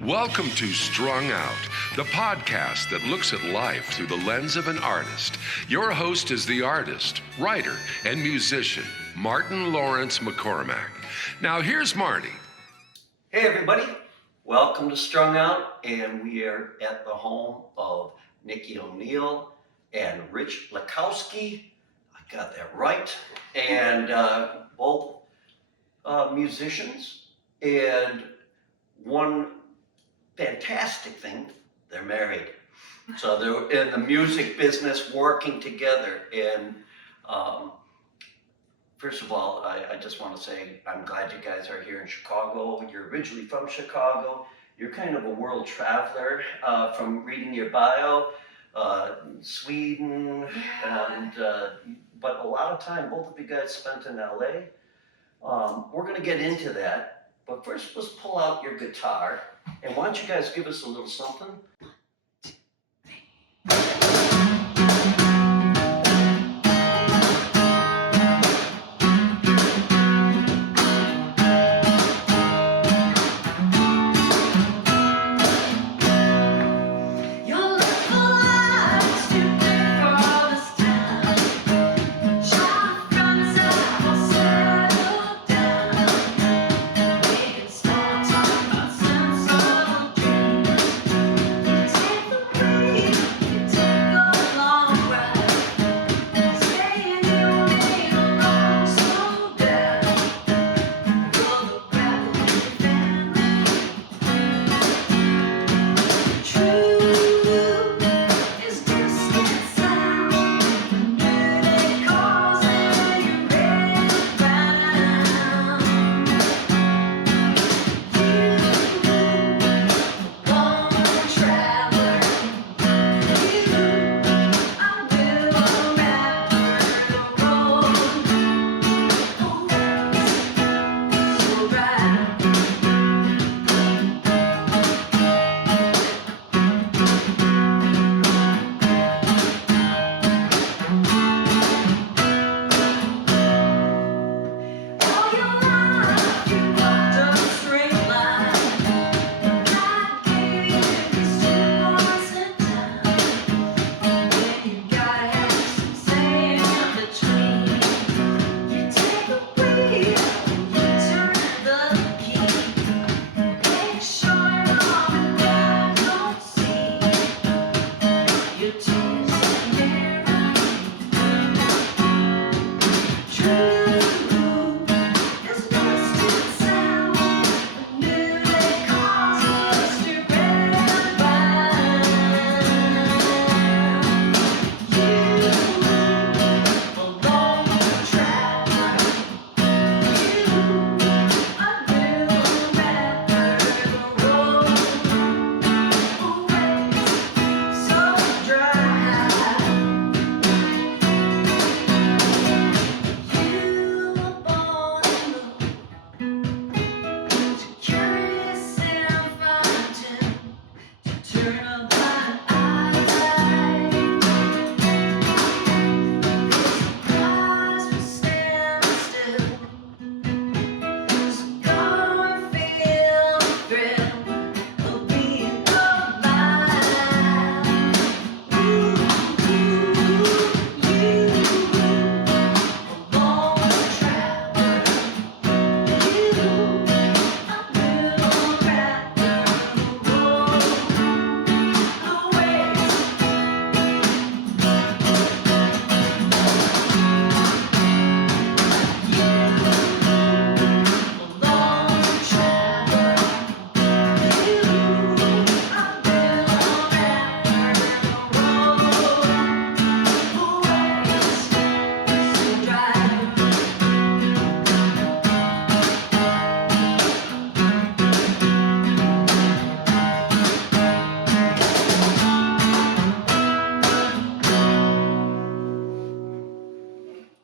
Welcome to Strung Out, the podcast that looks at life through the lens of an artist. Your host is the artist, writer, and musician, Martin Lawrence McCormack. Now here's Marty. Hey everybody, welcome to Strung Out, and we are at the home of Nikki O'Neill and Rich Lackowski. I got that right. And both musicians, and one fantastic thing, they're married. So they're in the music business working together. And first of all, I just want to say I'm glad you guys are here in Chicago. You're originally from Chicago. You're kind of a world traveler from reading your bio. Sweden, and but a lot of time both of you guys spent in LA. We're going to get into that, but first let's pull out your guitar, and why don't you guys give us a little something?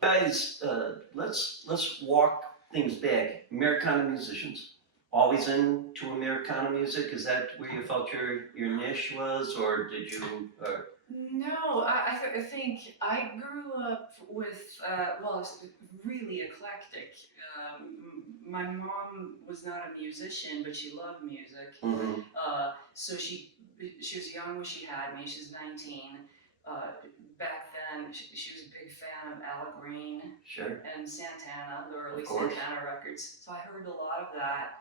Guys, let's walk things back. Americana musicians, always into Americana music? Is that where you felt your niche was, or did you? No, I think I grew up with, well, it's really eclectic. My mom was not a musician, but she loved music. Mhm. So she was young when she had me. She was 19. Back then, she was a big fan of Al Green Sure. and Santana, the early Of course. Santana records. So I heard a lot of that.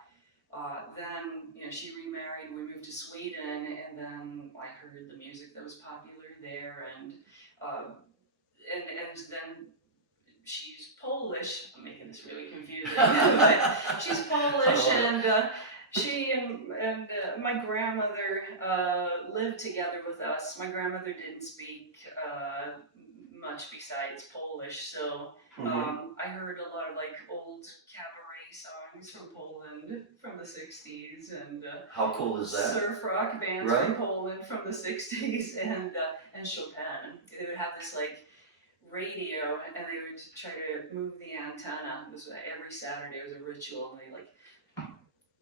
Then, she remarried, we moved to Sweden, and then I heard the music that was popular there, and then she's Polish. I'm making this really confusing, but she's Polish, and she and my grandmother lived together with us. My grandmother didn't speak much besides Polish, so I heard a lot of like old cabaret songs from Poland from the 60s, and How cool is that? surf rock bands from Poland from the 60s, and Chopin. They would have this like radio, and they would try to move the antenna. It was every Saturday. It was a ritual, and they like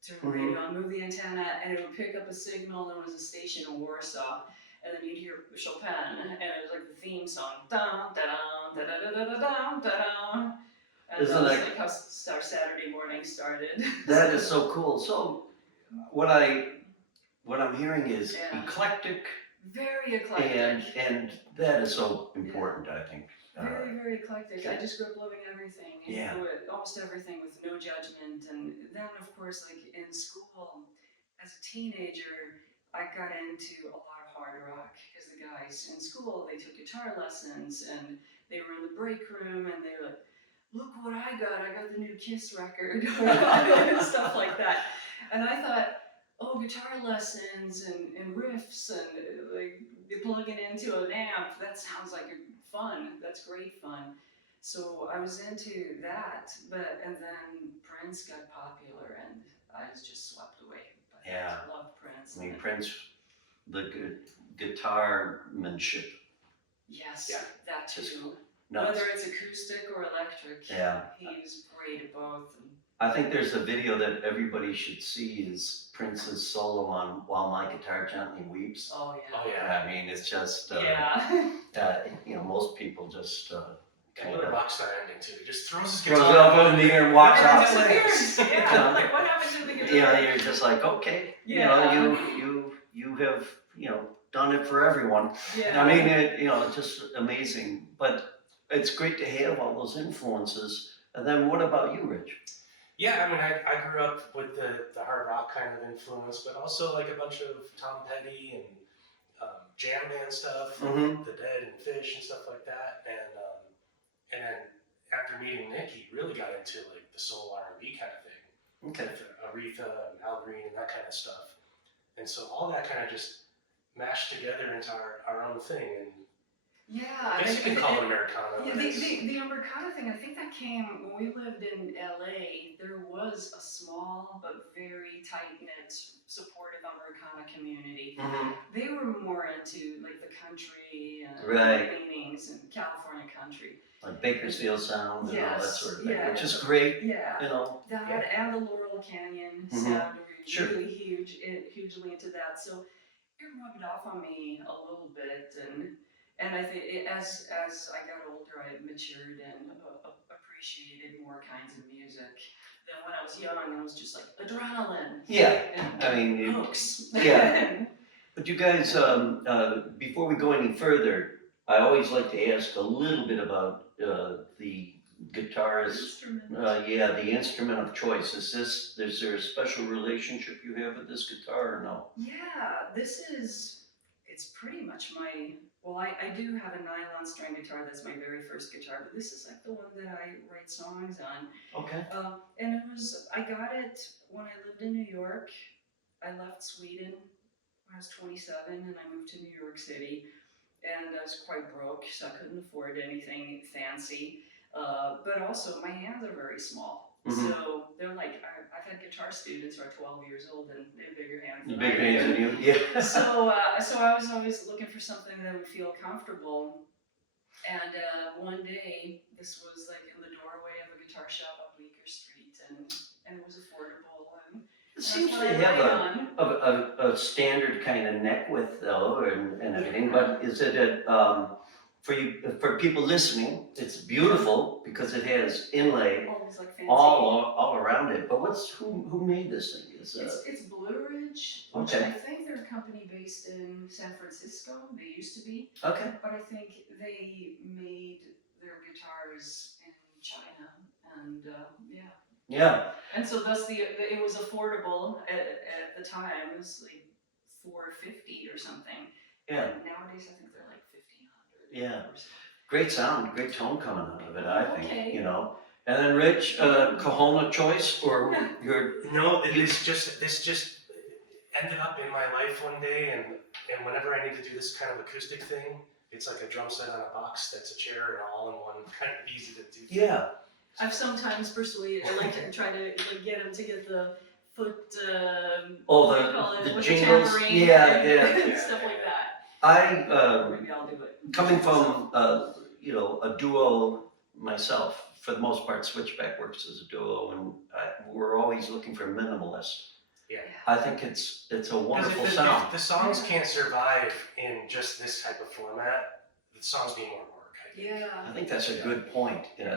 turn the radio on, move the antenna, and it would pick up a signal. And it was a station in Warsaw, and then you'd hear Chopin, and it was like the theme song, da da da da da da da da da. And Isn't that was that like how our Saturday morning started. That is so cool. So what I'm hearing is eclectic, very eclectic, and that is so important. I think. Very, very eclectic. I just grew up loving everything. Almost everything with no judgment. And then, of course, like in school, as a teenager, I got into a lot of hard rock because the guys in school, they took guitar lessons, and they were in the break room, and they were like, look what I got the new Kiss record, and stuff like that. And I thought, oh, guitar lessons and riffs and like plugging into an amp, that sounds like fun. That's great fun. So I was into that, and then Prince got popular, and I was just swept away. But I love Prince. I mean, Prince, the guitarmanship. Yes, that too. Nuts. Whether it's acoustic or electric, he's great at both. I think there's a video that everybody should see is Prince's solo on "While My Guitar Gently Weeps." Oh yeah. Oh yeah. I mean, it's just most people just kind of a rock star ending too. He just throws his throws guitar it up in the air and walks off. Like what happened to the guitar? Yeah, you're just like, okay, you have done it for everyone. Yeah. I mean, it's just amazing. But it's great to have all those influences. And then what about you, Rich? Yeah, I mean, I grew up with the hard rock kind of influence, but also like a bunch of Tom Petty and jam band stuff, The Dead and Fish and stuff like that. And then after meeting Nikki, really got into like the soul R&B kind of thing. Okay. With Aretha and Al Green and that kind of stuff. And so all that kind of just mashed together into our own thing. And I guess you can call it Americana. The Americana thing, I think that came when we lived in LA. There was a small but very tight-knit, supportive Americana community. They were more into like the country and leanings and California country. Like Bakersfield Sound and all that sort of thing, which is great. That and the Laurel Canyon sound were really hugely into that. So it rubbed off on me a little bit, and I think as I got older, I matured and appreciated more kinds of music. Then when I was young, I was just like adrenaline. I mean, hooks. But you guys, before we go any further, I always like to ask a little bit about the guitarist. The instrument of choice. Is there a special relationship you have with this guitar or no? Yeah, it's pretty much I do have a nylon string guitar. That's my very first guitar, but this is like the one that I write songs on. Okay. And I got it when I lived in New York. I left Sweden when I was 27, and I moved to New York City. And I was quite broke, so I couldn't afford anything fancy. But also, my hands are very small. So they're like, I've had guitar students who are 12 years old and they have bigger hands than I do. Bigger hands than you, yeah. So I was always looking for something that would feel comfortable. And one day, this was like in the doorway of a guitar shop on Bleecker Street, and it was affordable. And It seems to have a standard kind of neck width though, and everything. But is it for people listening? It's beautiful because it has inlay all around it. But who made this thing? It's Blue Ridge, which I think they're a company based in San Francisco. They used to be. Okay. But I think they made their guitars in China, and yeah. Yeah. And so thus it was affordable at the time. It was like $450 or something. Yeah. And nowadays I think they're like $1,500. Yeah. Great sound, great tone coming out of it. I think Okay. you know. And then Rich, Kahuna choice or your? No, this just ended up in my life one day, and whenever I need to do this kind of acoustic thing, it's like a drum set on a box that's a chair and all in one, kind of easy to do. Yeah. I've sometimes persuaded, I like to try to like, get him to get the foot, the jingles, yeah, stuff like that. Maybe I'll do it. Coming from a duo myself, for the most part, Switchback works as a duo, and we're always looking for minimalists. Yeah. I think it's a wonderful sound. If the songs can't survive in just this type of format, the songs need more work. I think that's a good point. And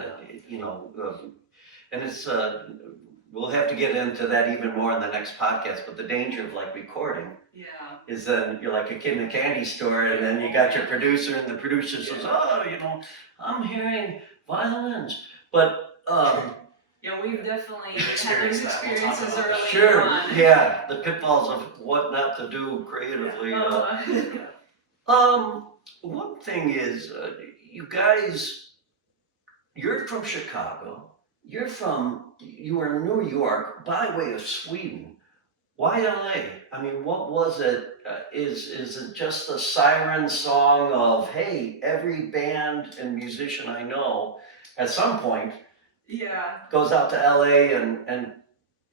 it's we'll have to get into that even more in the next podcast. But the danger of like recording is then you're like a kid in a candy store, and then you got your producer, and the producer says, I'm hearing violins, but we've definitely had those experiences early on. Sure, yeah, the pitfalls of what not to do creatively. One thing is, you guys, you're from Chicago. You were in New York by way of Sweden. Why LA? I mean, what was it? Is it just a siren song of, hey, every band and musician I know at some point goes out to LA and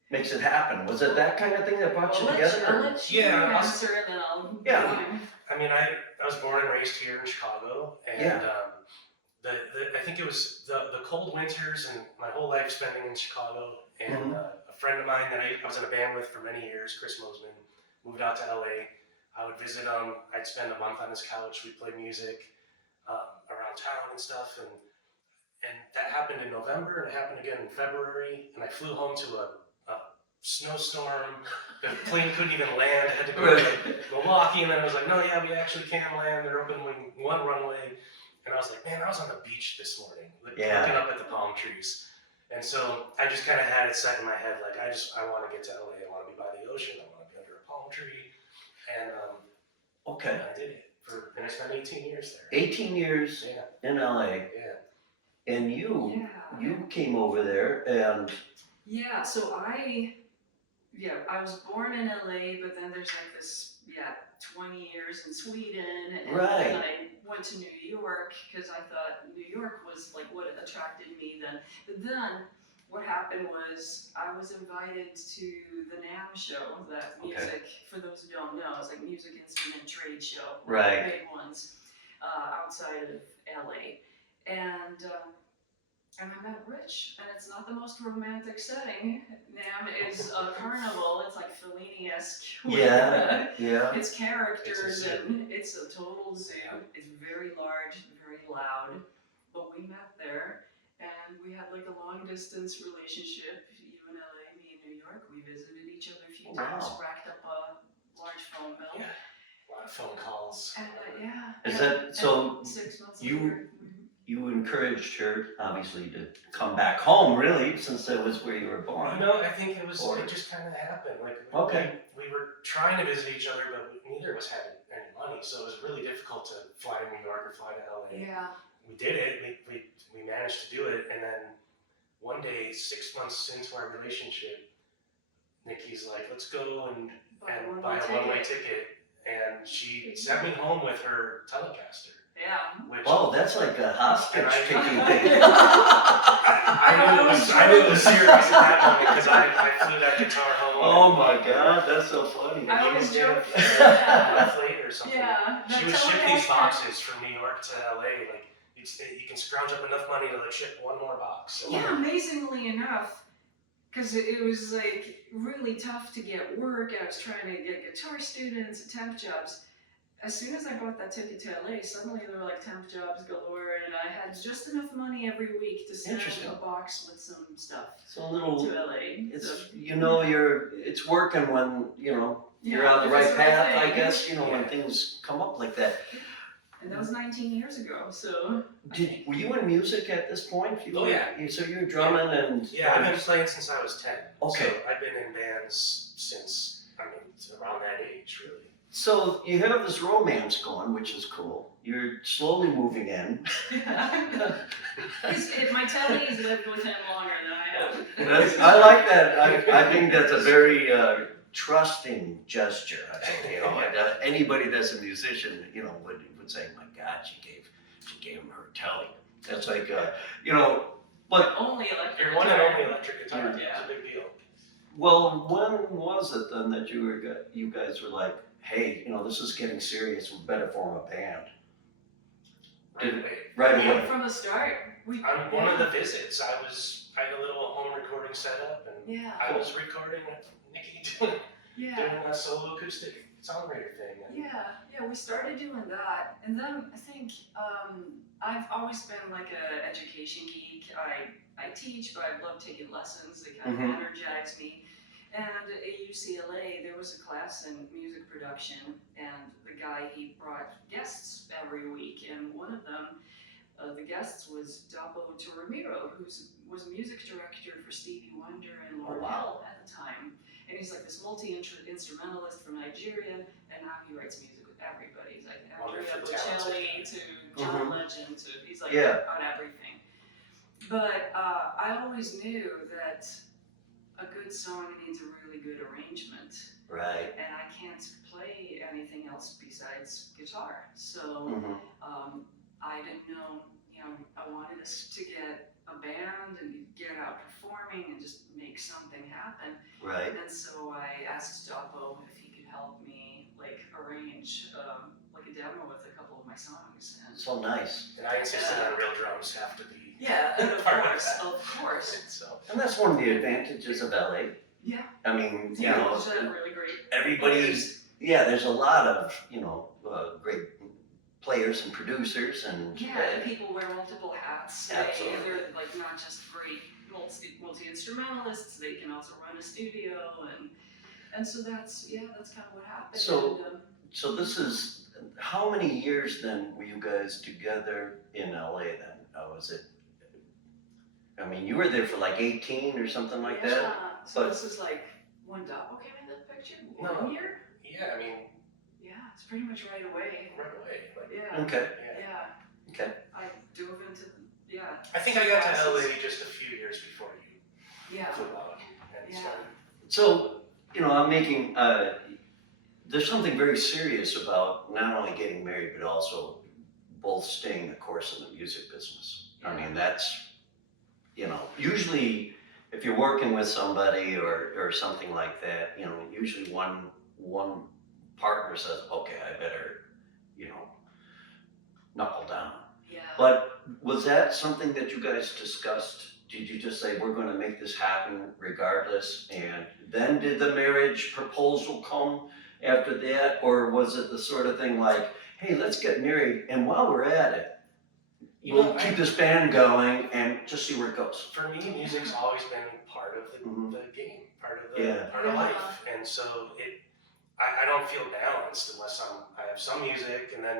makes it happen? Was it that kind of thing that brought you together? I'll let you answer and then I'll I mean, I was born and raised here in Chicago, and I think it was the cold winters and my whole life spending in Chicago, and a friend of mine that I was in a band with for many years, Chris Mosman, moved out to LA. I would visit him. I'd spend a month on his couch. We'd play music around town and stuff, and that happened in November, and it happened again in February, and I flew home to a snowstorm. The plane couldn't even land. I had to go to Milwaukee, and then I was like, no, we actually can land. They're opening one runway. And I was like, man, I was on the beach this morning, looking up at the palm trees. And so I just kind of had it set in my head, like, I want to get to LA. I want to be by the ocean. I want to be under a palm tree. And I did it. And I spent 18 years there. 18 years in LA. Yeah. And you came over there and... so I was born in LA, but then there's like this, 20 years in Sweden, and then I went to New York because I thought New York was like what attracted me then. But then what happened was I was invited to the NAMM show, that music, for those who don't know, it's like music instrument trade show, the big ones outside of LA. And I met Rich, and it's not the most romantic setting. NAMM is a carnival. It's like Fellini-esque. It's characters, and it's a total zoo. It's very large, very loud. But we met there, and we had like a long-distance relationship. You in LA, me in New York. We visited each other a few times, racked up a large phone bill. Yeah, a lot of phone calls. And Is that so? 6 months you later. You encouraged her, obviously, to come back home, really, since that was where you were born. I think it just kind of happened. Like, we were trying to visit each other, but neither of us had any money, so it was really difficult to fly to New York or fly to LA. Yeah. We did it. We managed to do it, and then one day, 6 months into our relationship, Nikki's like, let's go and buy a one-way ticket, and she sent me home with her Telecaster. That's like a hostage taking thing. I knew it was serious at that moment because I flew that guitar home. Oh my God, that's so funny. I was joking. A month later or something. She would ship these boxes from New York to LA. Like you can scrounge up enough money to like ship one more box. So. Amazingly enough, because it was like really tough to get work. I was trying to get guitar students and temp jobs. As soon as I bought that ticket to LA, suddenly there were like temp jobs galore, and I had just enough money every week to send Interesting. a box with some stuff So a little, to LA. it's, So, it's working when, you're yeah, on the if right it's the right path, I thing. guess, when things come up like that. And that was 19 years ago, so. Were you in music at this point? Oh, yeah. So you were drumming and. Yeah, I've been playing since I was 10. Okay. So I've been in bands since, around that age, really. So you have this romance going, which is cool. You're slowly moving in. My telly's lived with him longer than I have. I like that. I think that's a very trusting gesture. I think, anybody that's a musician, would say, "My God, she gave him her telly." That's like, but Only electric You're one and guitar. only electric guitar. Yeah. It's a big deal. well, when was it then that you guys were like, "Hey, this is getting serious. We better form a band." Right away. From the start. On one of the visits, I had a little home recording setup, and Yeah. I was recording with Nikki doing Yeah. a solo acoustic songwriter thing. And Yeah, we started doing that, and then I think I've always been like a education geek. I teach, but I love taking lessons. They kind of energize me. And at UCLA, there was a class in music production, and the guy, he brought guests every week, and one of them, the guests was Dabo Toromiro, who was a music director for Stevie Wonder and Lauryn Hill at the time. And he's like this multi-instrumentalist from Nigeria, and now he writes music with everybody. He's like Andrea Wonderful Bocelli to John Legend to, he's like on everything. But I always knew that a good song needs a really good arrangement. Right. And I can't play anything else besides guitar. So I didn't know, I wanted us to get a band and get out performing and just make something happen. Right. And so I asked Dabo if he could help me arrange a demo with a couple of my songs. And So nice. I insisted on real drums have to be of part of course. So And that's one of the advantages of LA. Yeah. I mean, It's really great. everybody's, there's a lot of, great players and producers and. And people wear multiple hats. Absolutely. They're not just great multi-instrumentalists, they can also run a studio, and so that's kind of what happened. So this is, how many years then were you guys together in LA then? Was it, you were there for like 18 or something like that? So But- this is when Dabo came in the picture? No. 1 year? yeah, Yeah, it's pretty much right away. right away. Yeah. Okay. Yeah. Okay. I dove into I think I got to LA just a few years before you Yeah. flew out and Yeah. started. So, I'm making, there's something very serious about not only getting married, but also both staying the course in the music business. That's, usually if you're working with somebody or something like that, usually one partner says, okay, I better, knuckle down. Yeah. But was that something that you guys discussed? Did you just say, we're gonna make this happen regardless? And then did the marriage proposal come after that? Or was it the sort of thing like, hey, let's get married, and while we're at it, we'll keep this band going and just see where it goes? For me, music's always been part of the game, part of life, and so I don't feel balanced unless I have some music, and then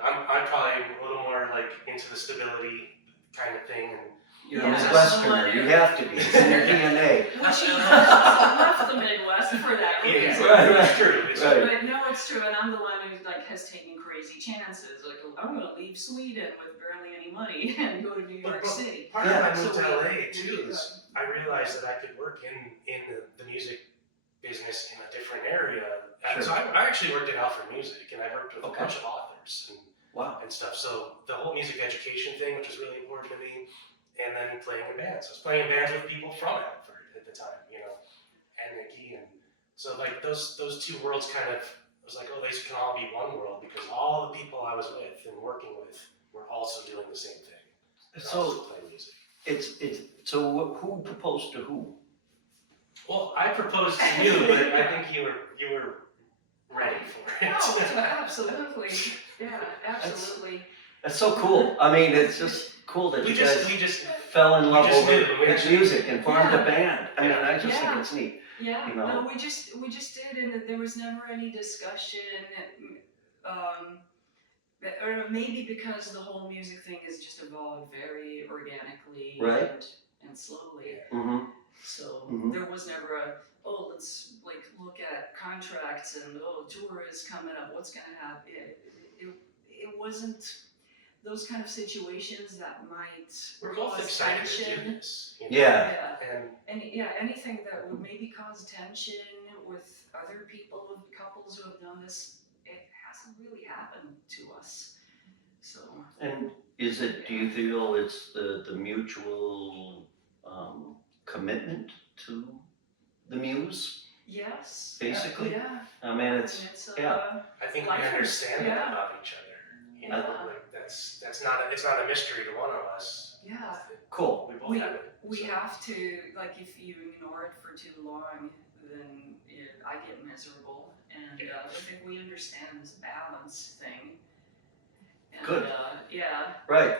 I'm probably a little more into the stability kind of thing, and You're a Midwesterner, you have to be, it's in your DNA. Which he left the Midwest for that reason. Right. It's true. It's true. But no, it's true, and I'm the one who has taken crazy chances. I'm gonna leave Sweden with barely any money and go to New York City. Part of my move to LA too is I realized that I could work in the music business in a different area. Sure. So I actually worked at Alfred Music, and I worked with a bunch of authors and stuff. So the whole music education thing, which was really important to me, and then playing in bands. I was playing in bands with people from Alfred at the time, and Nikki, and so those two worlds kind of, I was like, oh, these can all be one world, because all the people I was with and working with were also doing the same thing. So playing music. it's so who proposed to who? Well, I proposed to you, but I think you were ready for it. Oh, absolutely. Yeah, absolutely. That's so cool. I mean, it's just cool that we you just guys fell in love just over knew. We with actually- music and formed Yeah. a band. I mean, I just think Yeah. it's neat. Yeah, You know. no, we just did, and there was never any discussion. Or maybe because the whole music thing has just evolved very organically Right. and slowly. Mm-hmm. So Mhm. there was never let's like look at contracts and tour is coming up. What's gonna happen? It wasn't those kind of situations that might We're both cause excited to do tension. this. Yeah. And Anything that would maybe cause tension with other people, couples who have done this, it hasn't really happened to us. So. And is it? Do you feel it's the mutual commitment to the muse? Yes. Basically. Yeah. I mean, it's yeah. I think we Lifers, understand yeah. that about each other. You know, Yeah. like that's not it's not a mystery to one of us. Yeah. Cool. We both have it. We so. have to, like, if you ignore it for too long, then I get miserable. And I think we understand this balance thing. And, Good. Yeah. Right.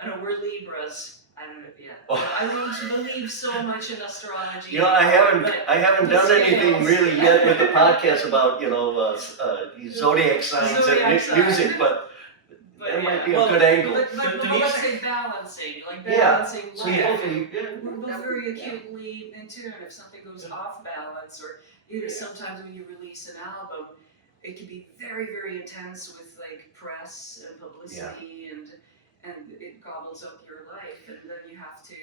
I know we're Libras. I don't know. Yeah. Oh. I don't believe so much in astrology. You know, I haven't but done the anything scales. really yet with the podcast about zodiac signs Zodiac and signs. music, but that might be a Well, good angle. But Do let's you- say balancing, like Yeah. balancing So life. hopefully, We're both very acutely in tune. If something goes off balance, or sometimes when you release an album, it can be very, very intense with like press and publicity, and it gobbles up your life, and then you have to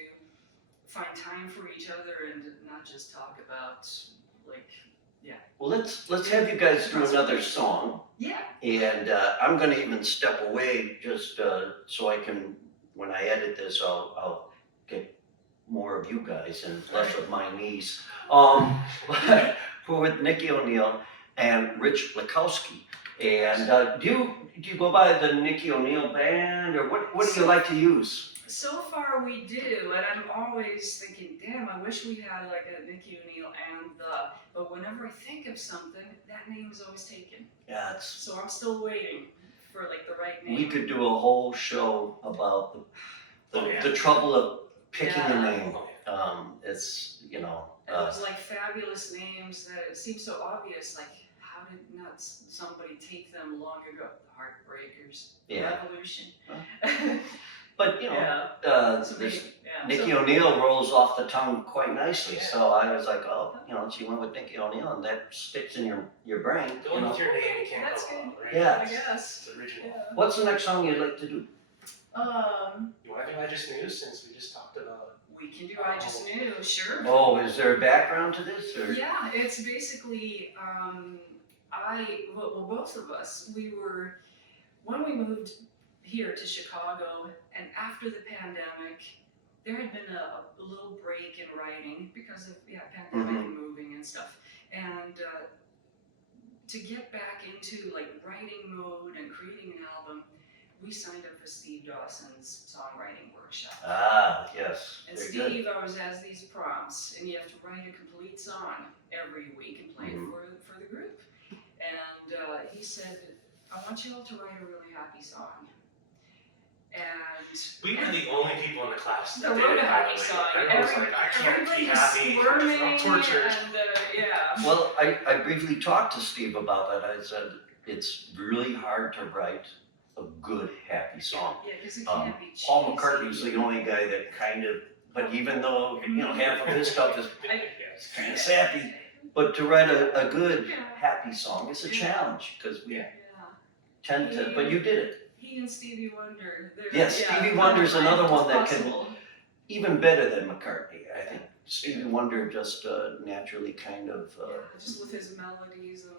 find time for each other and not just talk about like well, let's have you guys do another song, and I'm going to even step away just so I can, when I edit this, I'll get more of you guys and less of my niece. But we're with Nikki O'Neill and Rich Lackowski. And do you go by the Nikki O'Neill band, or what do you like to use? So far we do, and I'm always thinking, damn, I wish we had like a Nikki O'Neill but whenever I think of something, that name is always taken. Yeah, it's. So I'm still waiting for like the right name. We could do a whole show about the trouble of picking a name. It's And those like fabulous names that it seems so obvious, like how did not somebody take them long ago? The Heartbreakers, Yeah. Revolution. But you know, Yeah. So this maybe, Nikki so- O'Neill rolls off the tongue quite nicely. Yeah. So I was like, oh, you know, she went with Nikki O'Neill, and that sticks in your brain. You Going know. with your name, you can't That's go wrong, good. right? Yeah. I guess. It's original. Yeah. What's the next song you'd like to do? You want to do I Just Knew, since we just talked about We can do I Just Knew, sure. Oh, is there a background to this, or? Yeah, it's basically, well, both of us, when we moved here to Chicago, and after the pandemic, there had been a little break in writing because of, pandemic and moving and stuff. And to get back into like writing mode and creating an album, we signed up for Steve Dawson's songwriting workshop. Ah, yes. And Very good. Steve always has these prompts, and you have to write a complete song every week and play it for the group. And he said, I want you all to write a really happy song. And we were the only people in the class that the did road it, to by the happy way. song. Everyone was like, I can't be Everybody's happy. squirming I'm tortured. and Well, I briefly talked to Steve about that. I said it's really hard to write a good happy song. Yeah, because it can't be cheesy. Paul McCartney's the only guy that kind of, but even though half of his stuff is kind of sappy, but to write a good happy song is a challenge because we tend to. But you did it. He and Stevie Wonder. Yes, Stevie Wonder's another one that can possible. even better than McCartney. I think Stevie Wonder just naturally kind of just with his melodies and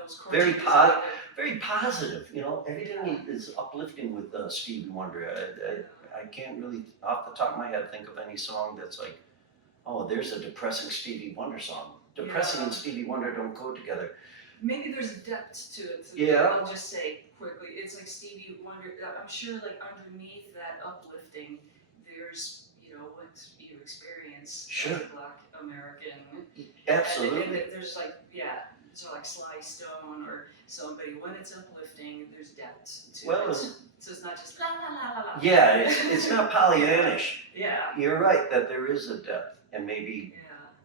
those chords. Very he very positive. You know, everything is uplifting with Stevie Wonder. I can't really, off the top of my head, think of any song that's like, oh, there's a depressing Stevie Wonder song. Depressing and Stevie Wonder don't go together. Maybe there's depth to it. Yeah. I'll just say quickly, it's like Stevie Wonder. I'm sure, like underneath that uplifting, there's what you experience Sure. as a Black American. Absolutely. And there's so like Sly Stone or somebody, when it's uplifting, there's depth to it. So it's not just la la la la la. Yeah, it's not Pollyannish. Yeah. You're right that there is a depth, and maybe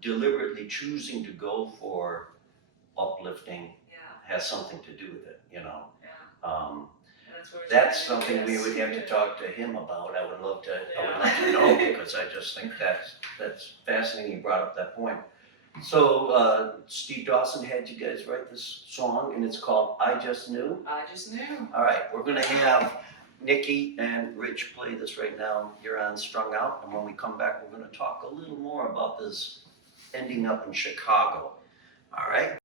deliberately choosing to go for uplifting has something to do with it, Yeah. That's something we would have to talk to him about. I would love to know, because I just think that's fascinating. You brought up that point. So Steve Dawson had you guys write this song, and it's called I Just Knew. I Just Knew. All right, we're gonna have Nikki and Rich play this right now. You're on Strung Out, and when we come back, we're gonna talk a little more about this ending up in Chicago. All right.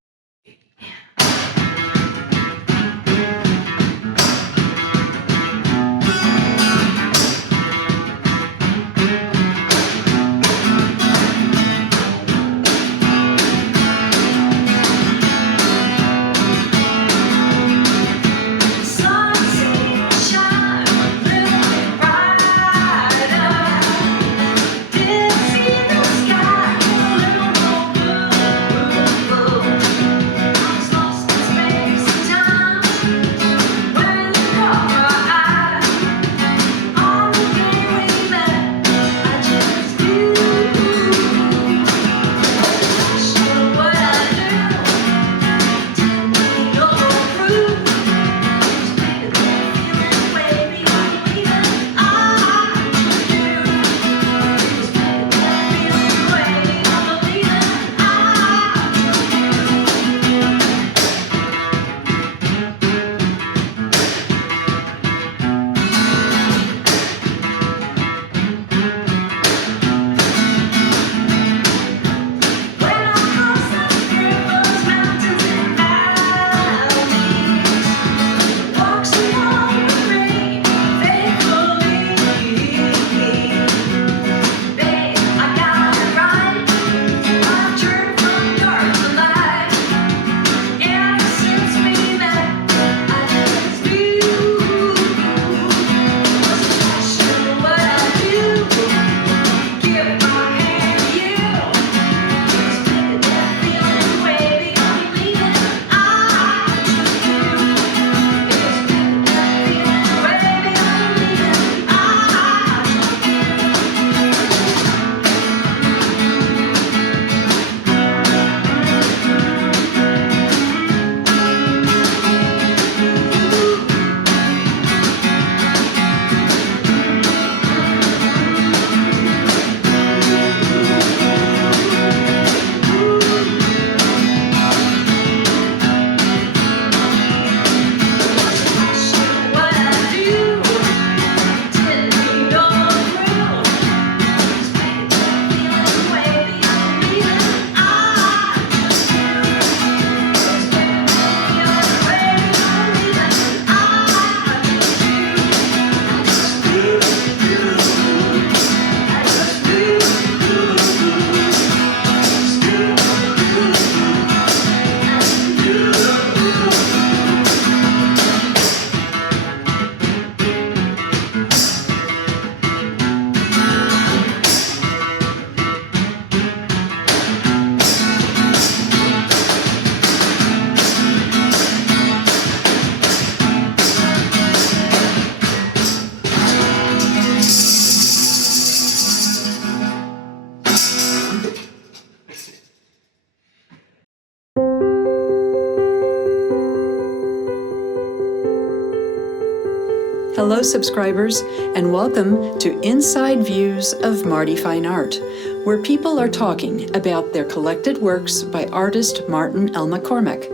Hello, subscribers, and welcome to Inside Views of Marty Fine Art, where people are talking about their collected works by artist Martin L. McCormack,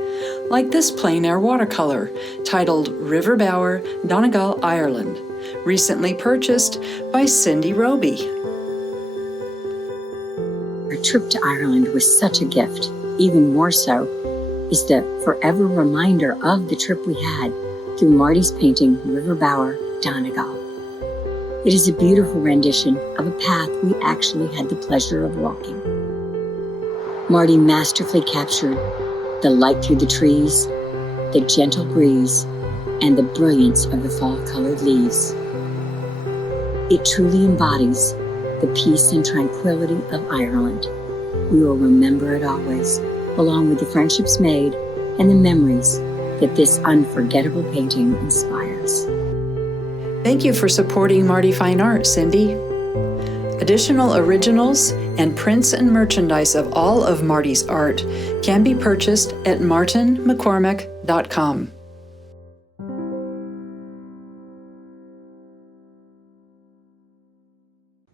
like this plein air watercolor titled River Bower, Donegal, Ireland, recently purchased by Cindy Roby. Our trip to Ireland was such a gift. Even more so is the forever reminder of the trip we had through Marty's painting, River Bower, Donegal. It is a beautiful rendition of a path we actually had the pleasure of walking. Marty masterfully captured the light through the trees, the gentle breeze, and the brilliance of the fall-colored leaves. It truly embodies the peace and tranquility of Ireland. We will remember it always, along with the friendships made and the memories that this unforgettable painting inspires. Thank you for supporting Marty Fine Art, Cindy. Additional originals and prints and merchandise of all of Marty's art can be purchased at martinmccormick.com.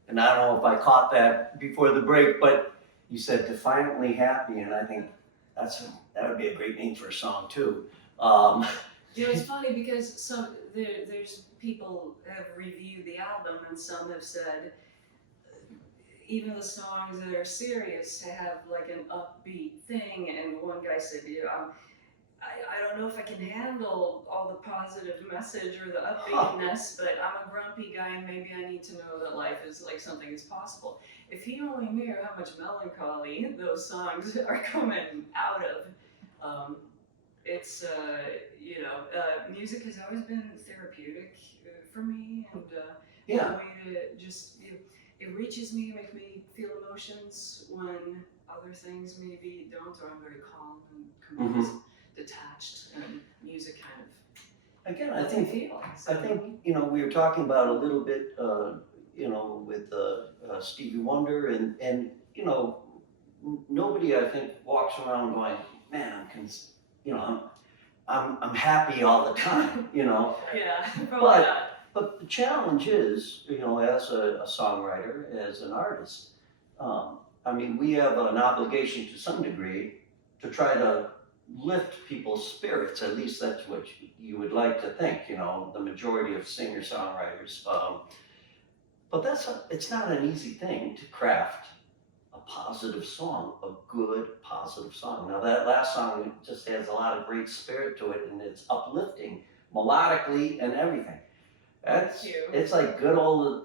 And I don't know if I caught that before the break, but you said defiantly happy, and I think that would be a great name for a song too. It's funny because there's people have reviewed the album, and some have said even the songs that are serious have like an upbeat thing. And one guy said, I don't know if I can handle all the positive message or the upbeatness, but I'm a grumpy guy and maybe I need to know that life is like something is possible. If he only knew how much melancholy those songs are coming out of. It's, music has always been therapeutic for me, and a way to just, it reaches me, makes me feel emotions when other things maybe don't, or I'm very calm and composed. Detached, and music kind of Again, I lets think me feel. we were talking about a little bit, with Stevie Wonder, and nobody I think walks around going, man, I'm happy all the time, Yeah, probably not. But the challenge is, as a songwriter, as an artist, we have an obligation to some degree to try to lift people's spirits. At least that's what you would like to think, the majority of singer-songwriters. But it's not an easy thing to craft a positive song, a good positive song. Now that last song just has a lot of great spirit to it, and it's uplifting melodically and everything. It's like good old,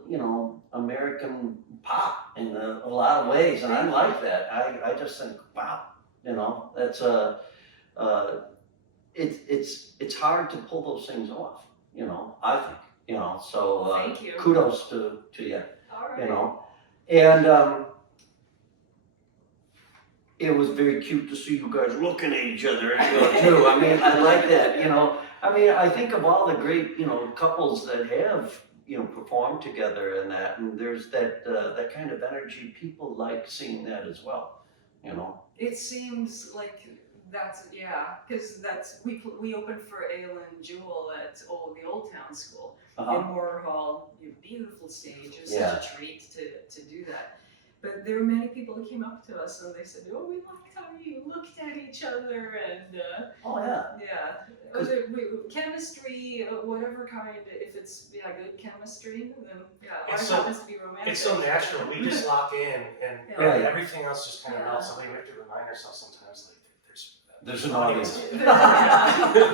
American pop in a lot of ways, and I like that. I just think, wow, that's it's hard to pull those things off, I think, so Thank you. kudos to you, All right. and it was very cute to see you guys looking at each other too. I like that, I think of all the great, couples that have, performed together and there's that kind of energy. People like seeing that as well, It seems like because we opened for Aylin Jewel at the Old Town School in Moore Hall. Beautiful stage. It was such a treat to do that. But there were many people who came up to us and they said, "Oh, we liked how you looked at each other," and chemistry, whatever kind. If it's good chemistry, then It's ours happens to be romantic. It's so natural. We just lock in, and everything else just kind of melts away. We have to remind ourselves sometimes, like there's an audience. But I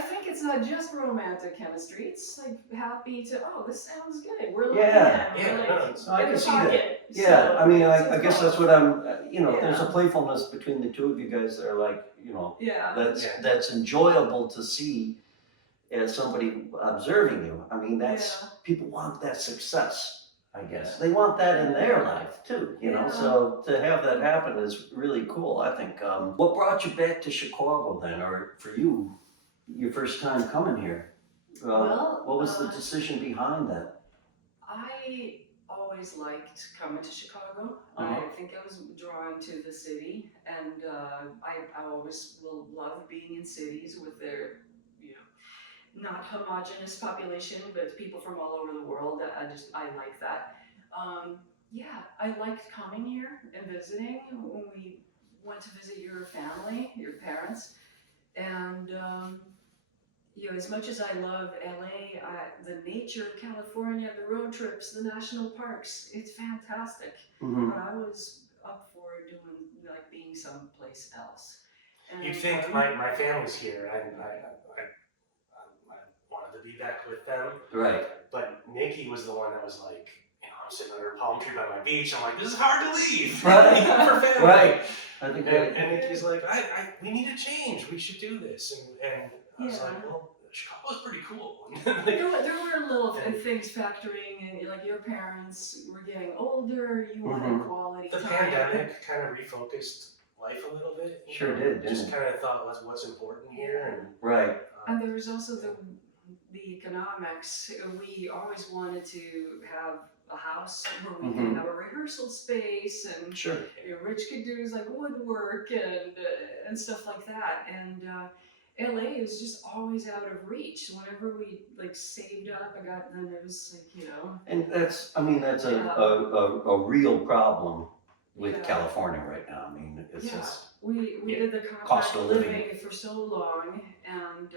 think it's not just romantic chemistry. It's like happy to, this sounds good. We're looking at it. I can see that. So, I guess that's what I'm, there's a playfulness between the two of you guys that are like, that's enjoyable to see as somebody observing you. People want that success. I guess they want that in their life too, so to have that happen is really cool, I think. What brought you back to Chicago then, or for you, your first time coming here? What was the decision behind that? I always liked coming to Chicago. I think I was drawn to the city, and I always will love being in cities with their, not homogenous population, but people from all over the world. I like that. I liked coming here and visiting. When we went to visit your family, your parents, and as much as I love LA, the nature of California, the road trips, the national parks, it's fantastic. But I was up for being someplace else. And you'd think my family's here. I wanted to be back with them. Right. But Nikki was the one that was like, I'm sitting under a palm tree by my beach. I'm like, this is hard to leave. Right. Even for family. Right. I think and Nikki's like, we need a change. We should do this. And I was like, well, Chicago's pretty cool. There were little things factoring in, like your parents were getting older, you wanted quality the time. pandemic kind of refocused life a little bit. Sure did. Just kind of thought what's important here, and Right. And there was also the economics. We always wanted to have a house where we could have a rehearsal space, and Sure. Rich could do like woodwork and stuff like that. And LA is just always out of reach. Whenever we like saved up, then it was like, And that's a real problem with California right now. I mean, it's just we did the Cost compact of living living. for so long, and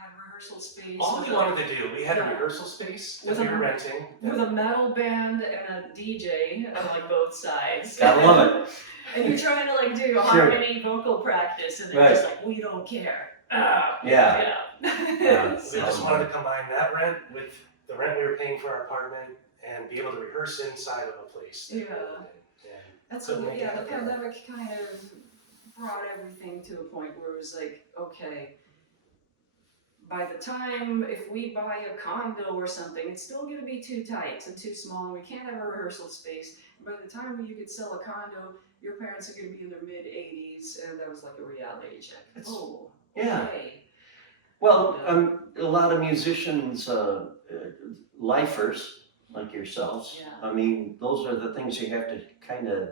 had rehearsal space. all we wanted to do, we had a rehearsal space that we were renting. With a metal band and a DJ on like both sides. Gotta love it. And you're trying to like do harmony vocal practice, and they're just like, we don't care. Yeah. Yeah. We just wanted to combine that rent with the rent we were paying for our apartment and be able to rehearse inside of a place. Yeah. That's couldn't make it the happen. pandemic kind of brought everything to a point where it was like, okay, by the time, if we buy a condo or something, it's still going to be too tight and too small, and we can't have a rehearsal space. By the time you could sell a condo, your parents are going to be in their mid-80s, and that was like a reality check. Yeah. Okay. Well, a lot of musicians, lifers like yourselves. Yeah. I mean, those are the things you have to kind of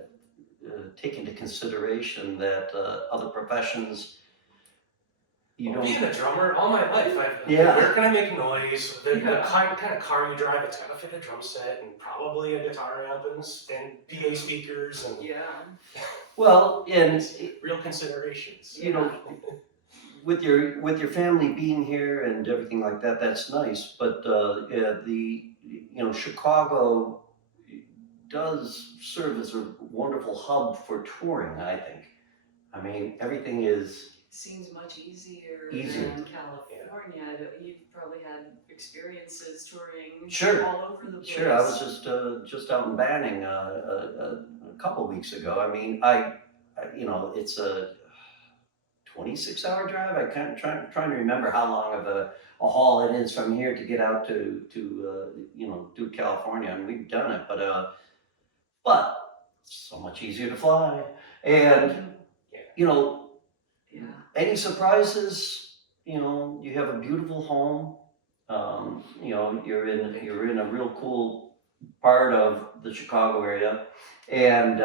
take into consideration that other professions. Being a drummer all my life, where can I make noise? The kind of car you drive, it's got to fit a drum set and probably a guitar amp and PA speakers and Well, and real considerations. with your family being here and everything like that, that's nice. But Chicago does serve as a wonderful hub for touring, I think. I mean, everything seems much easier than California. You've probably had experiences touring all over the place. Sure, I was just out in Banning a couple of weeks ago. I mean, it's a 26-hour drive. I can't trying to remember how long of a haul it is from here to get out to California, and we've done it, but it's so much easier to fly. And any surprises? You have a beautiful home. You're in a real cool part of the Chicago area, and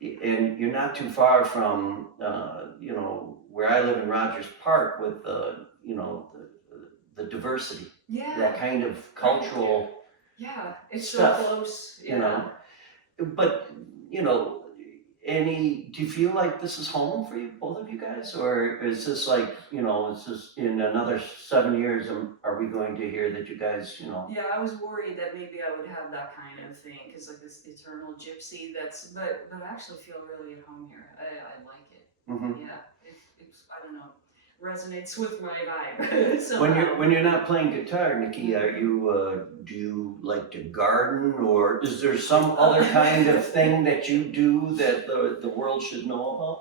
you're not too far from where I live in Rogers Park with the diversity. Yeah. That kind of cultural. Yeah, it's stuff, so close. Yeah. But do you feel like this is home for you, both of you guys, or is this like, it's just in another 7 years, are we going to hear that you guys, Yeah, I was worried that maybe I would have that kind of thing, because like this eternal gypsy. But I actually feel really at home here. I like it. Mm-hmm. Yeah, it's I don't know, resonates with my vibe. So When you're not playing guitar, Nikki, do you like to garden, or is there some other kind of thing that you do that the world should know about?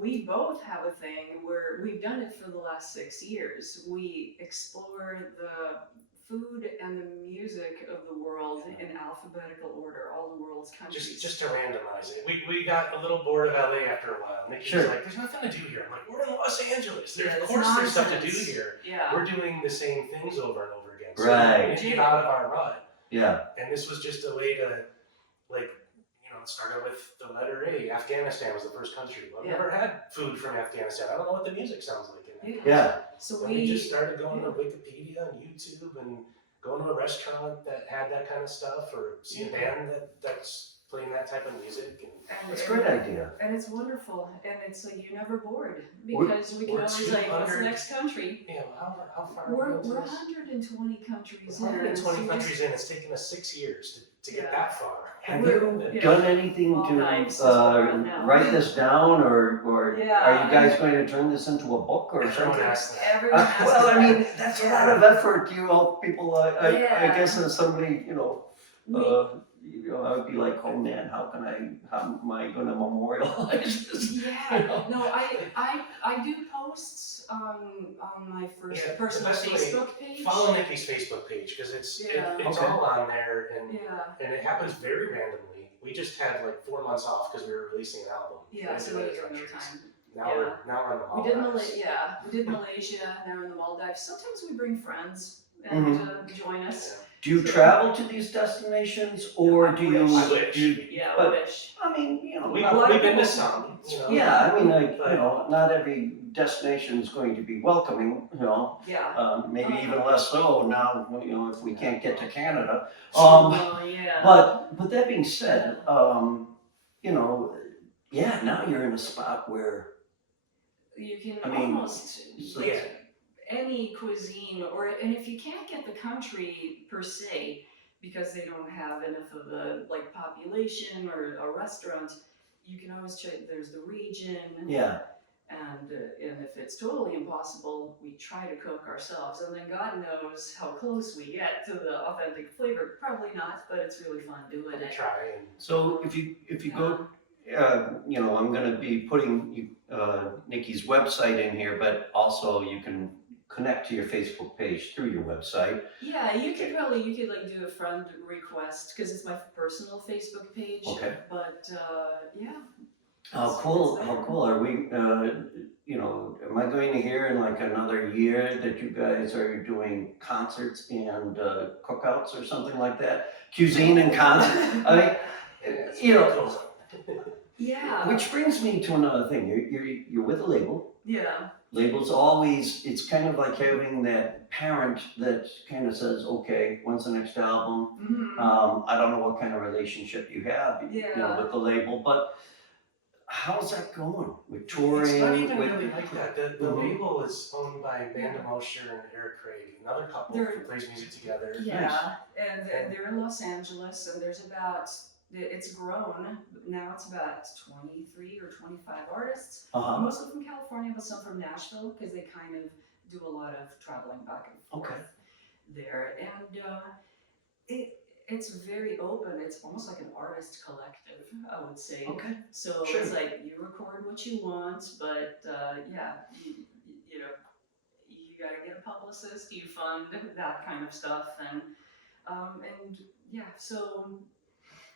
We both have a thing where we've done it for the last 6 years. We explore the food and the music of the world in alphabetical order, all the world's countries. Just to randomize it. We got a little bored of LA after a while. Nikki was like, there's nothing to do here. I'm like, we're in Los Angeles. Of course there's stuff to do here. Yeah. We're doing the same things over and over again. So Right. we get out of our rut. Yeah. And this was just a way to, it started with the letter A. Afghanistan was the first country. Well, I've never had food from Afghanistan. I don't know what the music sounds like in it. Yeah. So we just started going to Wikipedia and YouTube and going to a restaurant that had that kind of stuff, or see a band that's playing that type of music. That's a great idea. And it's wonderful, and it's like you're never bored, because we can always like, what's the next country? Yeah, how far? We're 120 countries in. 120 countries in. It's taken us 6 years to get that far. Have you done anything to write this down, or are you guys going to turn this into a book or something? Everyone asks well, I mean, that's a lot of effort. You all people, I guess as somebody, I would be like, oh man, how am I gonna memorialize this? Yeah, no, I do posts on my personal the best way- Facebook page. Follow Nikki's Facebook page because it's Okay. all on there, Yeah, and it happens very randomly. We just had like 4 months off because we were releasing an album. yeah, so Doing we have no countries. time. Now Yeah. we're on the We did Maldives. we did Malaysia, now we're in the Maldives. Sometimes we bring friends and join us. Do you travel to these destinations, or do you? I wish. do you- Yeah, But- we wish. I mean, We've not- been to some. You know. Yeah, I mean, like, But- not every destination is going to be welcoming, Yeah. maybe Uh-huh. even less so now, if we can't get to Canada. Oh, yeah. But that being said, now you're in a spot where, You can I mean, almost like yeah. any cuisine, and if you can't get the country per se because they don't have enough of a population or a restaurant, you can always check. There's the region, yeah, and if it's totally impossible, we try to cook ourselves, and then God knows how close we get to the authentic flavor. Probably not, but it's really fun doing We it. try and so if you go, I'm gonna be putting Nikki's website in here, but also you can connect to your Facebook page through your website. Yeah, you could do a friend request because it's my personal Facebook page. Okay. But yeah. How cool, are we, am I going to hear in like another year that you guys are doing concerts and cookouts or something like that? Cuisine and concert? I mean, cool. Yeah. which brings me to another thing. You're with a label. Yeah. Labels always, it's kind of like having that parent that kind of says, okay, when's the next album? Mm-hmm. I don't know what kind of relationship you have Yeah. with the label, but how's that going with It's touring? funny to with, really like that. The Mhm. label is owned by Amanda Mosher and Eric Craig, another couple They're- who plays music together. Yeah, and they're in Los Angeles, and it's grown. Now it's about 23 or 25 artists. Uh-huh. Mostly from California, but some from Nashville, because they kind of do a lot of traveling back and forth Okay. there. And it's very open. It's almost like an artist collective, I would say. Okay. So Sure. it's like you record what you want, but you got to get a publicist, you fund that kind of stuff, and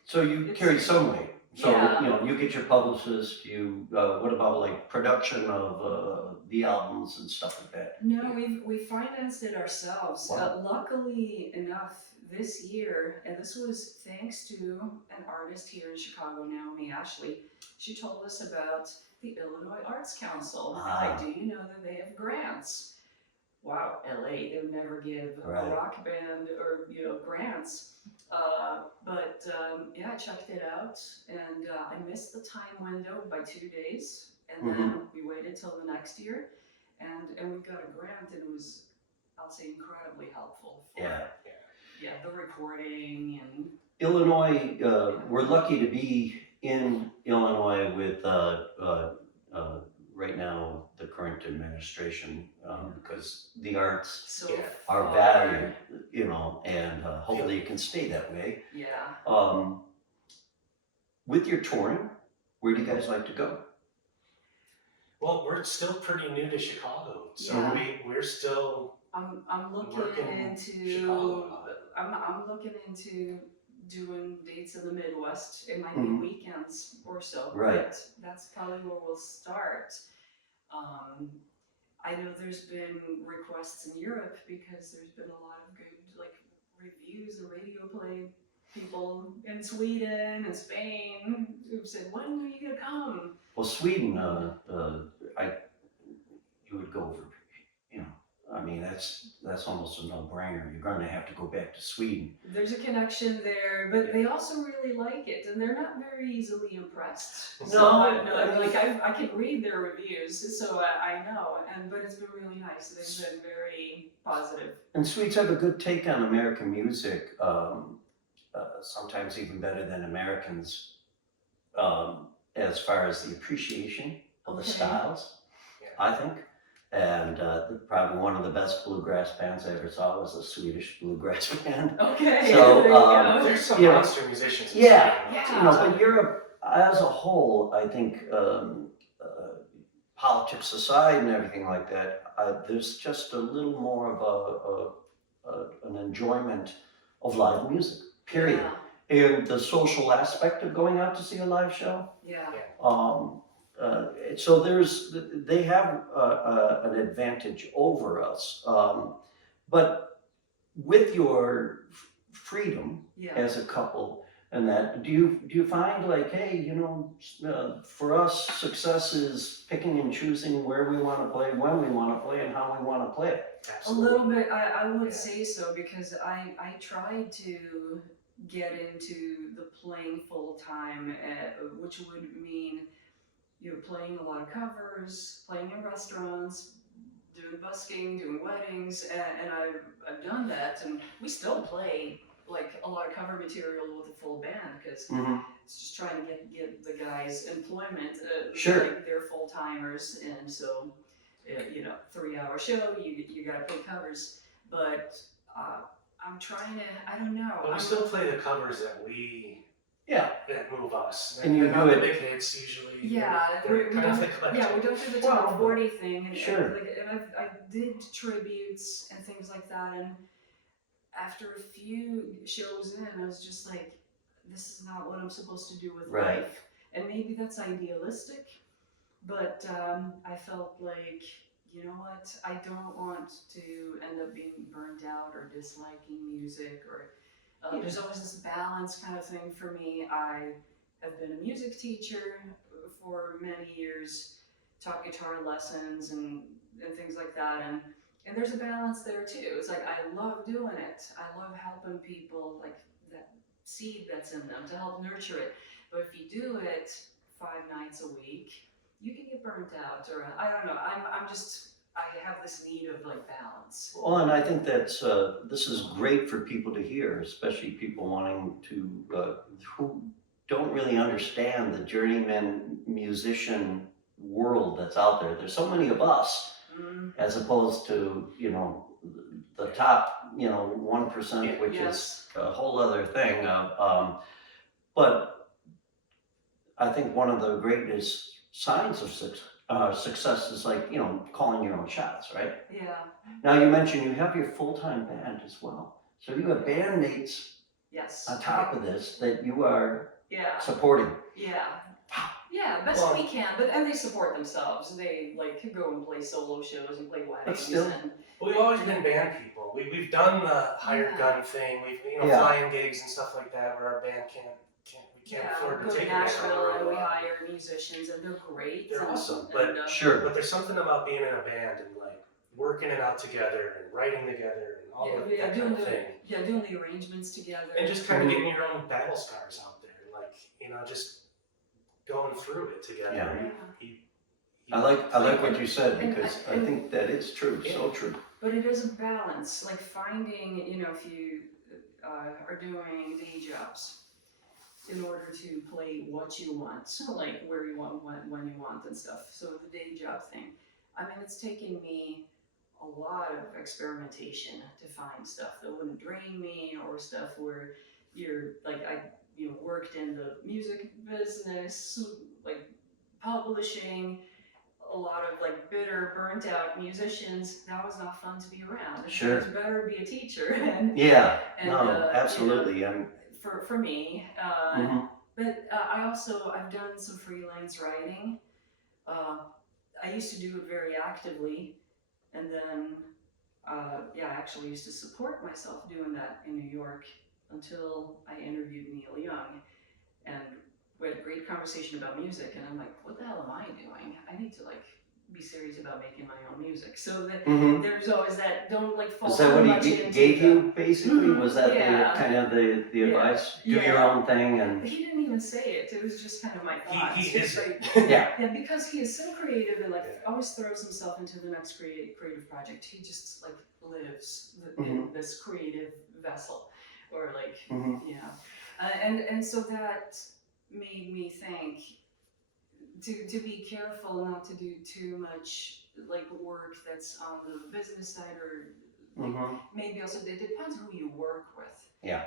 So you It's- carry some weight. So, Yeah. you get your publicist, what about like production of the albums and stuff like that? No, we financed it ourselves. Wow. Luckily enough, this year, and this was thanks to an artist here in Chicago, Naomi Ashley. She told us about the Illinois Arts Council. Ah. Like, do you know that they have grants? Wow, LA, they would never give Right. a rock band or grants. I checked it out, and I missed the time window by 2 days, and then we waited till the next year, and we got a grant, and it was, I'll say, incredibly helpful for the recording and Illinois, we're lucky to be in Illinois with right now the current administration because the arts so Yeah. are far. valued, and hopefully it can stay that way. Yeah. With your touring, where do you guys like to go? Well, we're still pretty new to Chicago, so Yeah. we're still I'm looking working into Chicago. I'm looking into doing dates in the Midwest. It might be Mhm. weekends or so. Right. But that's probably where we'll start. I know there's been requests in Europe because there's been a lot of good reviews and radio play. People in Sweden and Spain who've said, "When are you gonna come?" Well, Sweden, you would go for, I mean, that's almost a no-brainer. You're going to have to go back to Sweden. There's a connection there, but they also really like it, and they're not very easily impressed. No, So, I mean- I can read their reviews, so I know, but it's been really nice. They've been very positive. And Swedes have a good take on American music, sometimes even better than Americans, as far as the appreciation of the Okay. styles, Yeah. I think. And probably one of the best bluegrass bands I ever saw was a Swedish bluegrass band. Okay. So, there you go. There's some Yeah. monster musicians. in Yeah, Sweden. you know, but Europe as a whole, I think, politics aside and everything like that, there's just a little more of an enjoyment of live music, period. And the social aspect of going out to see a live show. Yeah. So they have an advantage over us. But with your freedom Yeah. as a couple, and that, do you find like, hey, you know, for us, success is picking and choosing where we want to play, when we want to play, and how we want to play it? Absolutely. A little bit, I would say so, because I tried to get into the playing full time, which would mean you're playing a lot of covers, playing in restaurants, doing busking, doing weddings, and I've done that, and we still play like a lot of cover material with a full band, because it's just trying to get the guys employment. Sure. Like they're full timers, and so you know, 3-hour show, you gotta play covers. But I'm trying to, I don't know. But we still play the covers that move us. And you they're not do the it. big hits usually. Yeah, They're we kind of don't. eclectic. Yeah, we don't do the top Well, 40 thing, and sure. and I did tributes and things like that, and after a few shows in, I was just like, this is not what I'm supposed to do with Right. life. And maybe that's idealistic, but I felt like, you know what, I don't want to end up being burnt out or disliking music, or there's always this balance kind of thing for me. I have been a music teacher for many years, taught guitar lessons and things like that, and there's a balance there too. It's like, I love doing it. I love helping people, like that seed that's in them, to help nurture it. But if you do it 5 nights a week, you can get burnt out, or I don't know. I have this need of like balance. Well, and I think that's this is great for people to hear, especially people wanting to who don't really understand the journeyman musician world that's out there. There's so many of us, as opposed to, you know, the top, you know, 1%, which is a whole other thing. But I think one of the greatest signs of success is, like, you know, calling your own shots, right? Yeah. Now, you mentioned you have your full-time band as well. So you have bandmates Yes. on top of this that you are Yeah. supporting. Yeah. Yeah, best we can, and they support themselves. They like go and play solo shows and play weddings. still- And We've always been band people. We've done the hired gun thing. We've flying gigs and stuff like that where our band we can't afford go to to take a band on the Nashville and road. we hire musicians, and they're great. They're and, awesome, and, but Sure. But there's something about being in a band and like working it out together and writing together and all of that kind of thing. doing the arrangements together. And just kind of getting your own battle scars out there, like, you know, just going through it together. Yeah. Yeah. I like what you said, And- because I and- think that it's true, so true. But it is a balance, like finding, you know, if you are doing day jobs in order to play what you want, so like where you want, when you want and stuff. So the day job thing, I mean, it's taken me a lot of experimentation to find stuff that wouldn't drain me, or stuff where you're like, worked in the music business, like publishing, a lot of like bitter, burnt out musicians. That was not fun to be around. Sure. It's better to be a teacher. And Yeah, no, you know, absolutely. for me, Mhm. but I've done some freelance writing. I used to do it very actively, and then I actually used to support myself doing that in New York until I interviewed Neil Young, and we had a great conversation about music, and I'm like, what the hell am I doing? I need to like be serious about making my own music. So that Mhm. there's always that, don't like fall Is that too what much he into gave the- you, basically? Mhm, Was that yeah. the Yeah. advice? Do your Yeah. own thing, and He didn't even say it. It was just kind of my thoughts. He is It's like, it. yeah, yeah, because he is so creative and like Yeah. always throws himself into the next creative project. He just like lives in Mhm. this creative vessel, or like Mhm. and so that made me think to be careful not to do too much like work that's on the business side, or maybe also it depends who you work with. Yeah.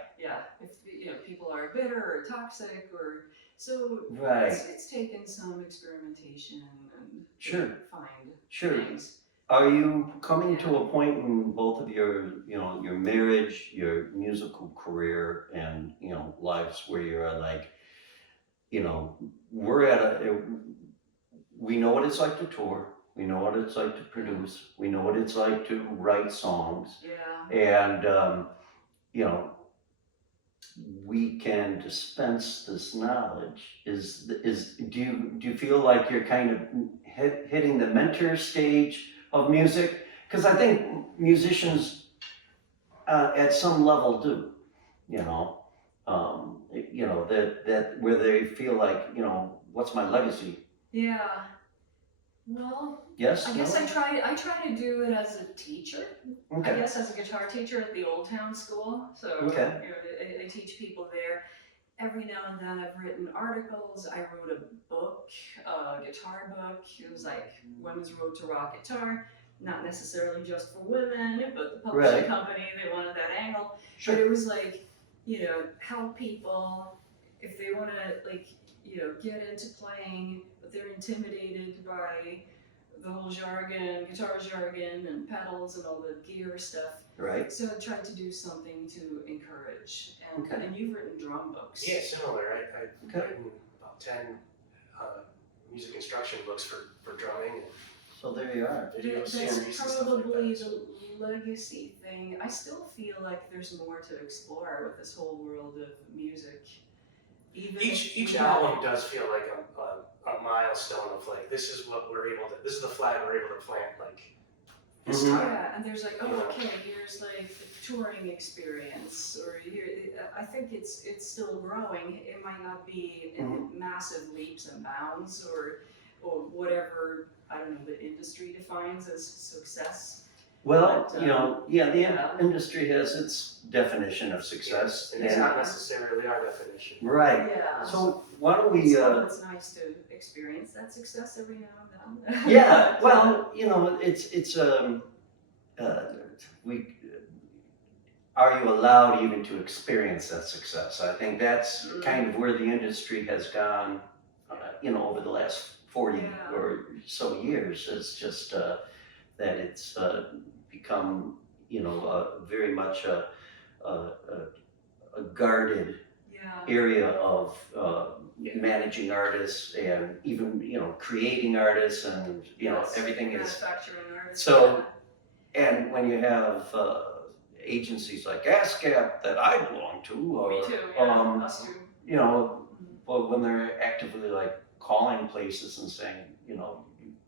If people are bitter or toxic, or so Right. It's taken some experimentation and Sure. find things. Are you coming to a point in both of your marriage, your musical career, and lives where you're like, we're at we know what it's like to tour, we know what it's like to produce, we know what it's like to write songs, and we can dispense this knowledge. Do you feel like you're kind of hitting the mentor stage of music? Because I think musicians at some level do, that where they feel like, what's my legacy? Yeah. Well, Yes. I guess I try to do it as a teacher. Okay. I guess as a guitar teacher at the Old Town School. So Okay. I teach people there. Every now and then I've written articles. I wrote a book, a guitar book. It was like Women's Road to Rock Guitar. Not necessarily just for women, but the publishing company, they wanted that angle. Sure. But it was like, help people if they want to get into playing, but they're intimidated by the whole jargon, guitar jargon and pedals and all the gear stuff. Right. So I tried to do something to encourage. And you've written drum books. Yeah, similar. I've written about 10 music instruction books for drumming. So there you are. Video series and That's stuff probably like that. the legacy thing. I still feel like there's more to explore with this whole world of music. Each album does feel like a milestone of like, this is what this is the flag we're able to plant like this time. Yeah, and there's like, okay, here's like the touring experience, or here. I think it's still growing. It might not be in massive leaps and bounds, or whatever, I don't know, the industry defines as success. Well, the industry has its definition of success. And it's not necessarily our definition. Right. Yeah. So why don't we... it's nice to experience that success every now and then. Yeah, well, are you allowed even to experience that success? I think that's kind of where the industry has gone, over the last 40 or so years. It's just that it's become, very much a guarded area of managing artists and even, creating artists and, everything is. Manufacturing artists. So, and when you have agencies like ASCAP that I belong to, or, Me too, us too. Well, when they're actively like calling places and saying, you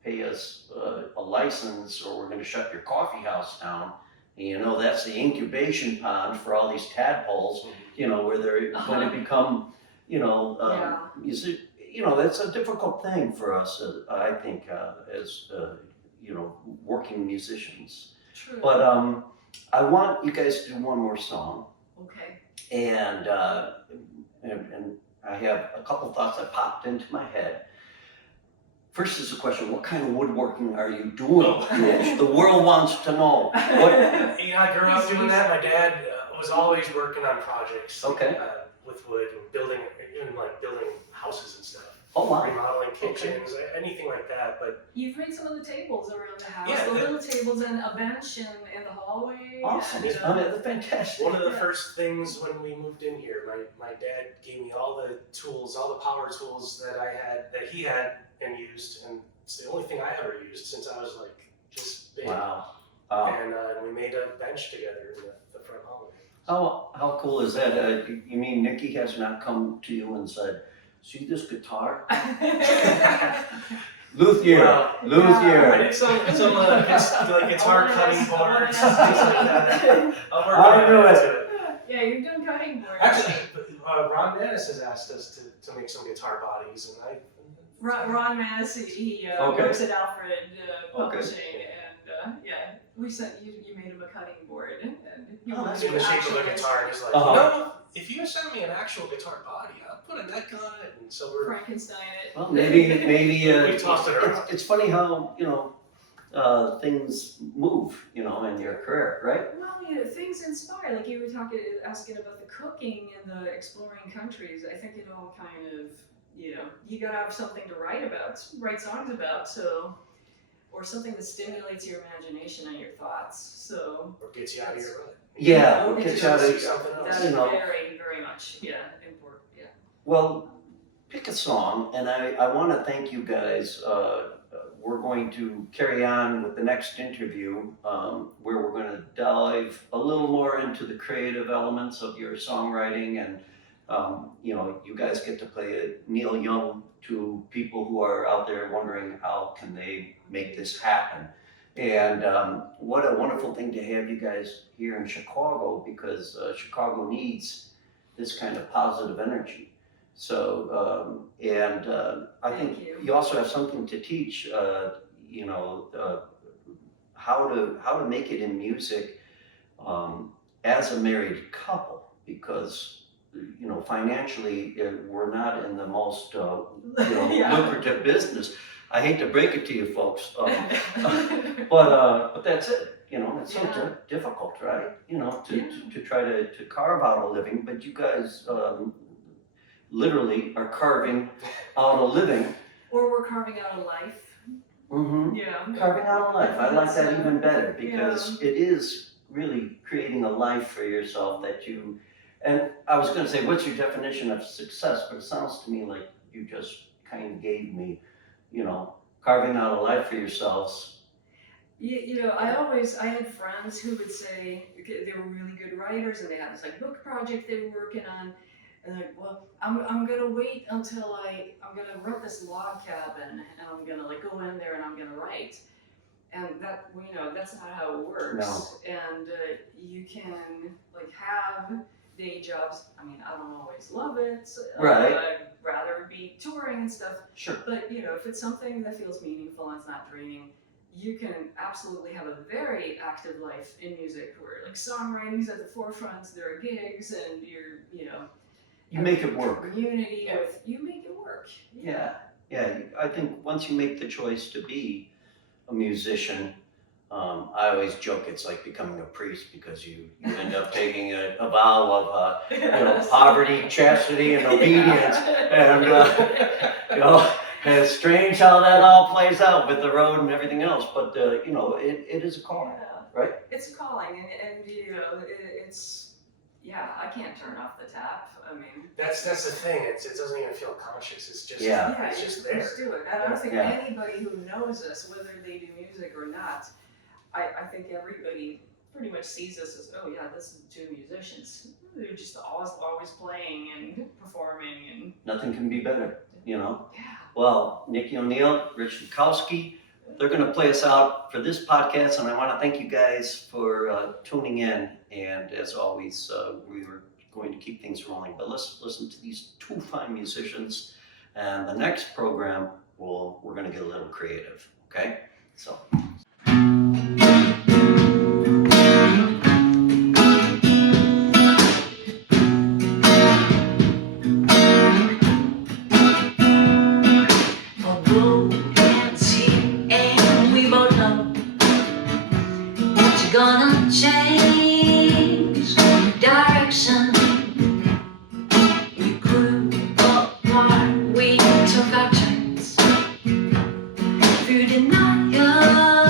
pay us a license or we're going to shut your coffee house down. And that's the incubation pond for all these tadpoles, where they're going to become, that's a difficult thing for us, I think, as, working musicians. True. But I want you guys to do one more song. Okay. And I have a couple thoughts that popped into my head. First is the question, what kind of woodworking are you doing, Rich? The world wants to know. What? I grew up doing that. My dad was always working on projects with wood and building houses and stuff. Oh, wow. Remodeling kitchens, anything like that. But you've made some of the tables around the house, the little tables and a bench in the hallway. Awesome. Fantastic. One of the first things when we moved in here, my dad gave me all the tools, all the power tools that he had and used, and it's the only thing I ever used since I was like just big. Wow. And we made a bench together in the front hallway. How cool is that? You mean Nikki has not come to you and said, see this guitar? Luthier. It's like guitar cutting boards, things like that. I knew it. Yeah, you've done cutting boards. Actually, Ron Dennis has asked us to make some guitar bodies, and Ron Manis, he works at Alfred Publishing, and we sent you made him a cutting board, and he in the shape of a guitar, and he's like, if you send me an actual guitar body, I'll put a neck on it, and so we're Frankenstein it. Well, maybe we tossed it around. it's funny how, things move, in your career, right? Well, things inspire. Like you were asking about the cooking and the exploring countries. I think it all kind of, you gotta have something to write songs about. So, or something that stimulates your imagination and your thoughts. So, Or gets you out of your rut. Yeah, Or get gets you out see of something else. that's very, very much, important. Yeah. Well, pick a song, and I want to thank you guys. We're going to carry on with the next interview, where we're going to dive a little more into the creative elements of your songwriting, and you guys get to play Neil Young to people who are out there wondering how can they make this happen. And what a wonderful thing to have you guys here in Chicago, because Chicago needs this kind of positive energy. So, I think you also have something to teach, how to make it in music as a married couple, because financially we're not in the most lucrative business. I hate to break it to you folks, but that's it. It's so difficult, right? To try to carve out a living, but you guys literally are carving out a living. Or we're carving out a life. Mm-hmm. Yeah. Carving out a life. I like that even better, because it is really creating a life for yourself that you. And I was going to say, what's your definition of success? But it sounds to me like you just kind of gave me, carving out a life for yourselves. I had friends who would say they were really good writers and they had this book project they were working on, and well, I'm gonna wait until I'm gonna rent this log cabin and I'm gonna go in there and I'm gonna write, and that that's not how it works. No. And you can have day jobs. I mean, I don't always love it. Right. I'd rather be touring and stuff. Sure. But if it's something that feels meaningful and it's not draining, you can absolutely have a very active life in music where songwriting's at the forefront, there are gigs, and You make it work. Community you make it work. Yeah. I think once you make the choice to be a musician, I always joke it's like becoming a priest, because you end up taking a vow of poverty, chastity, and obedience, and and it's strange how that all plays out with the road and everything else, but it is a calling, right? It's a calling, and it's I can't turn off the tap. I mean, that's the thing. It doesn't even feel conscious. It's just it's just there. Just do it. I don't think anybody who knows us, whether they do music or not, I think everybody pretty much sees us as, oh yeah, this is two musicians. They're just always playing and performing, and nothing can be better, Yeah. Well, Nikki O'Neill, Rich Lackowski, they're going to play us out for this podcast, and I want to thank you guys for tuning in. And as always, we were going to keep things rolling, but let's listen to these two fine musicians. And the next program, we're going to get a little creative. Okay, so. Gonna change direction. We grew apart, we took our turns through denial.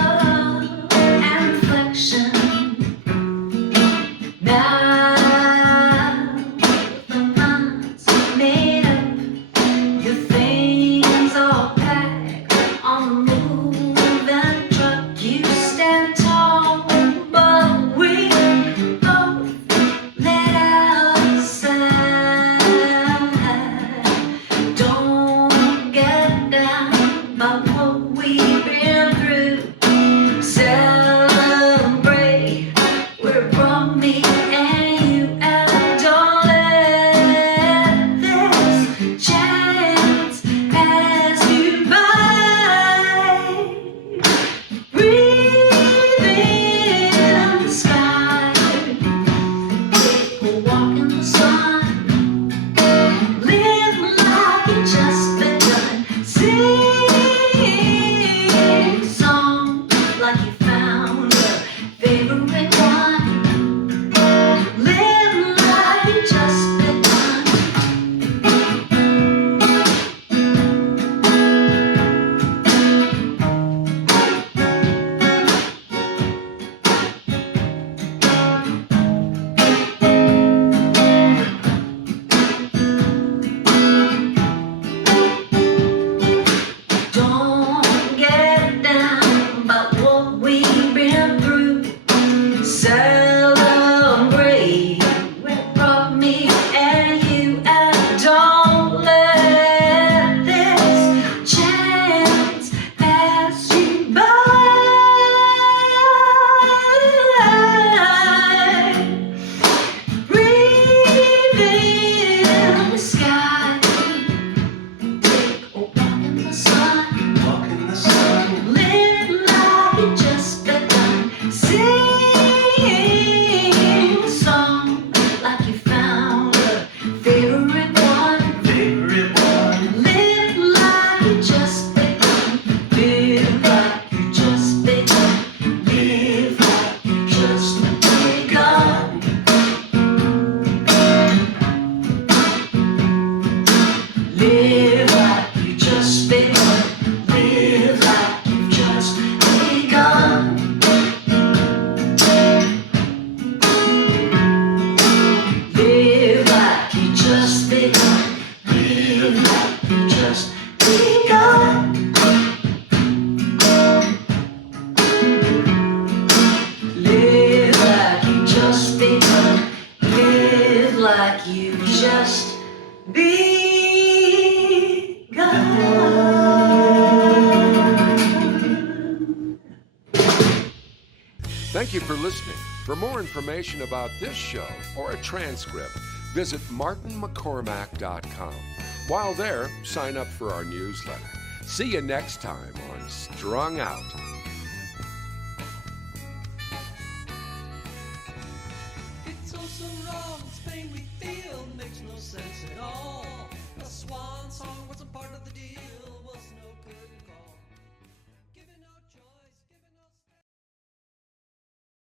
Thank you for listening. For more information about this show or a transcript, visit martinmccormack.com. While there, sign up for our newsletter. See you next time on Strung Out. It's all so wrong, this pain we feel makes no sense at all. A swan song wasn't part of the deal, was no good call.